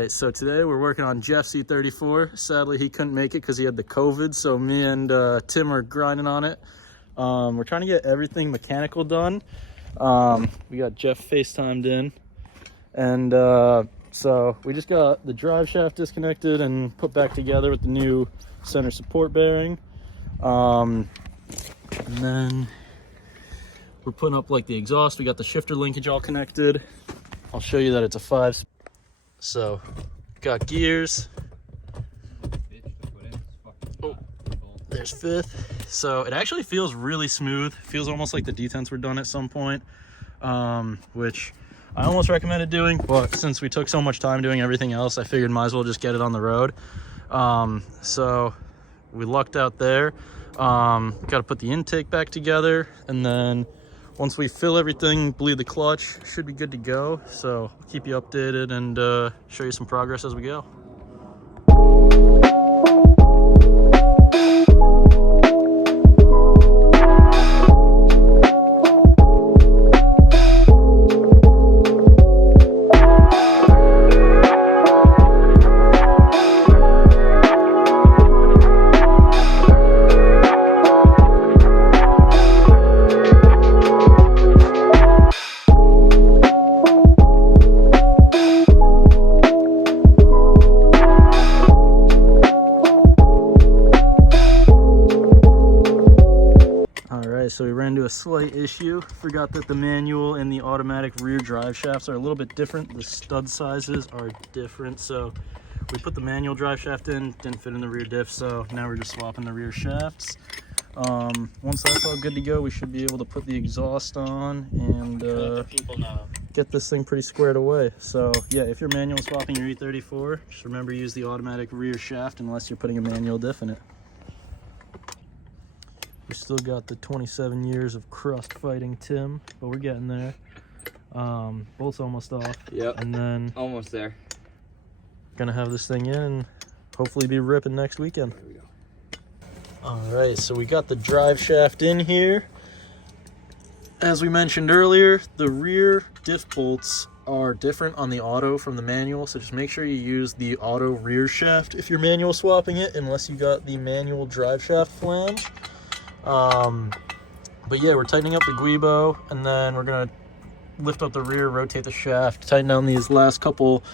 right, so today we're working on Jeff's E34. Sadly, he couldn't make it because he had the COVID, so me and Tim are grinding on it. We're trying to get everything mechanical done. We got Jeff FaceTimed in, and so we just got the drive shaft disconnected and put back together with the new center support bearing. And then we're putting up like the exhaust. We got the shifter linkage all connected. I'll show you that it's a 5. So, got gears. Oh, there's 5th. So it actually feels really smooth. Feels almost like the detents were done at some point, which I almost recommended doing, but since we took so much time doing everything else, I figured might as well just get it on the road. So we lucked out there. Got to put the intake back together, and then once we fill everything, bleed the clutch, should be good to go. So I'll keep you updated and show you some progress as we go. So we ran into a slight issue. Forgot that the manual and the automatic rear drive shafts are a little bit different. The stud sizes are different. So we put the manual drive shaft in, didn't fit in the rear diff. So now we're just swapping the rear shafts. Once that's all good to go, we should be able to put the exhaust on and get this thing pretty squared away. So yeah, if you're manual swapping your E34, just remember to use the automatic rear shaft unless you're putting a manual diff in it. We still got the 27 years of crust fighting Tim, but we're getting there. Bolt's almost off. Yep. And then almost there. Gonna have this thing in and hopefully be ripping next weekend. There we go. All right, so we got the drive shaft in here. As we mentioned earlier, the rear diff bolts are different on the auto from the manual, so just make sure you use the auto rear shaft if you're manual swapping it, unless you got the manual drive shaft flange. But yeah, we're tightening up the guibo, and then we're gonna lift up the rear, rotate the shaft, tighten down these last couple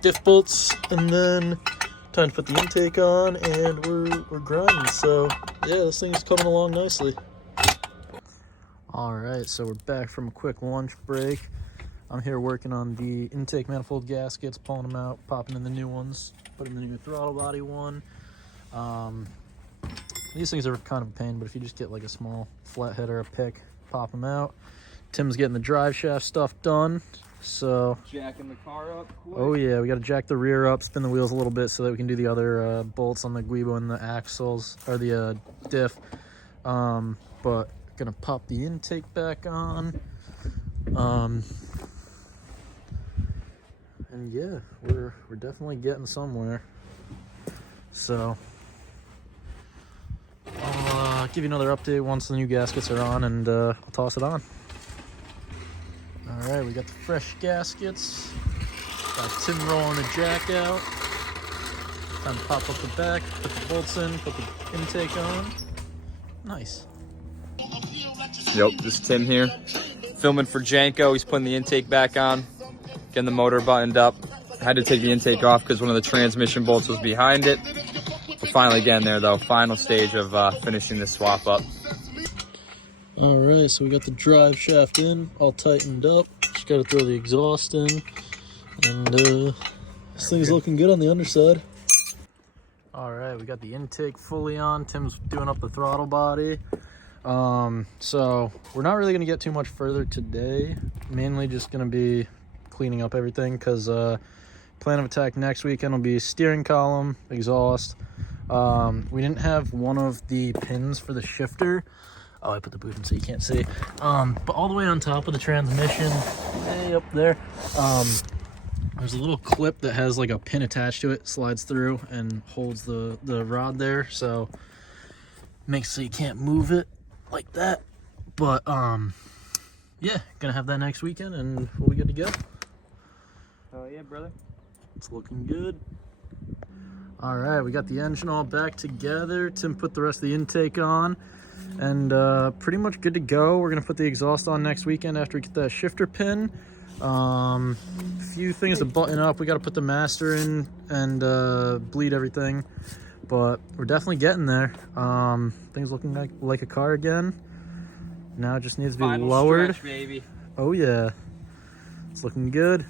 diff bolts, and then time to put the intake on, and we're grinding. So yeah, this thing's coming along nicely. All right, so we're back from a quick lunch break. I'm here working on the intake manifold gaskets, pulling them out, popping in the new ones, putting the new throttle body one. These things are kind of a pain, but if you just get like a small flathead or a pick, pop them out. Tim's getting the drive shaft stuff done. So jacking the car up quick. Oh yeah, we got to jack the rear up, spin the wheels a little bit so that we can do the other bolts on the guibo and the axles, or the diff. But gonna pop the intake back on. And yeah, we're definitely getting somewhere. So I'll give you another update once the new gaskets are on, and I'll toss it on. All right, we got the fresh gaskets. Got Tim rolling the jack out. Time to pop up the back, put the bolts in, put the intake on. Nice. Yep, this is Tim here. Filming for Janko. He's putting the intake back on, getting the motor buttoned up. I had to take the intake off because one of the transmission bolts was behind it. We're finally getting there though. Final stage of finishing this swap up. All right, so we got the drive shaft in, all tightened up. Just got to throw the exhaust in, and this thing's looking good on the underside. All right, we got the intake fully on. Tim's doing up the throttle body. So we're not really going to get too much further today. Mainly just going to be cleaning up everything, because plan of attack next weekend will be steering column, exhaust. We didn't have one of the pins for the shifter. Oh, I put the boot in so you can't see. But all the way on top of the transmission, way up there, there's a little clip that has like a pin attached to it, slides through and holds the rod there. So makes so you can't move it like that. But yeah, gonna have that next weekend and we'll be good to go. Oh yeah, brother. It's looking good. All right, we got the engine all back together. Tim put the rest of the intake on, and pretty much good to go. We're gonna put the exhaust on next weekend after we get that shifter pin. A few things to button up. We got to put the master in and bleed everything, but we're definitely getting there. Things looking like a car again. Now it just needs to be Final lowered. stretch, baby. Oh yeah, it's looking good.